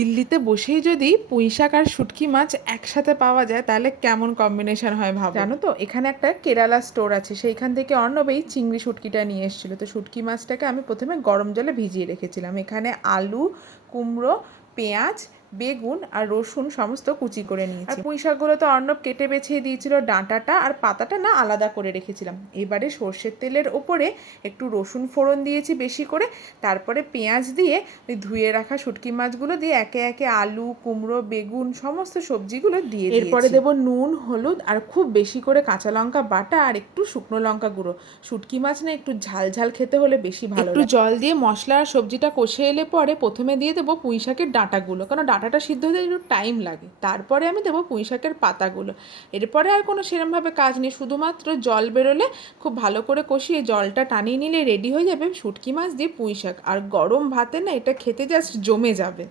দিল্লিতে বসেই যদি পুঁইশাক আর শুটকি মাছ একসাথে পাওয়া যায় তাহলে কেমন কম্বিনেশন হয় ভাবো। জানো তো এখানে একটা কেরালা স্টোর আছে, সেইখান থেকে অর্ণব এই চিংড়ি শুটকিটা নিয়ে এসেছিলো। তো শুটকি মাছটাকে আমি প্রথমে গরম জলে ভিজিয়ে রেখেছিলাম। এখানে আলু, কুমড়ো, পেঁয়াজ, বেগুন আর রসুন সমস্ত কুচি করে নিয়েছি। আর পুঁই শাকগুলো তো অর্ণব কেটে বেছিয়ে দিয়েছিল, ডাঁটাটা আর পাতাটা না আলাদা করে রেখেছিলাম। এবারে সর্ষের তেলের ওপরে একটু রসুন ফোড়ন দিয়েছি বেশি করে, তারপরে পেঁয়াজ দিয়ে ওই ধুয়ে রাখা শুটকি মাছগুলো দিয়ে একে একে আলু, কুমড়ো, বেগুন সমস্ত সবজিগুলো দিয়ে দিয়েছি। এরপরে দেবো নুন, হলুদ আর খুব বেশি করে কাঁচা লঙ্কা বাটা আর একটু শুকনো লঙ্কা গুঁড়ো। শুটকি মাছ না একটু ঝাল ঝাল খেতে হলে বেশি ভালো। একটু জল দিয়ে মশলা আর সবজিটা কষে এলে পরে প্রথমে দিয়ে দেবো পুঁই শাকের ডাঁটাগুলো, কারণ ডাঁটাটা সিদ্ধ হতে একটু টাইম লাগে। তারপরে আমি দেবো পুঁই শাকের পাতাগুলো। এরপরে আর কোনো সেরমভাবে কাজ নেই, শুধুমাত্র জল বেরোলে খুব ভালো করে কষিয়ে জলটা টানিয়ে নিলে রেডি হয়ে যাবে শুটকি মাছ দিয়ে পুঁই শাক। আর গরম ভাতে না এটা খেতে জাস্ট জমে যাবে।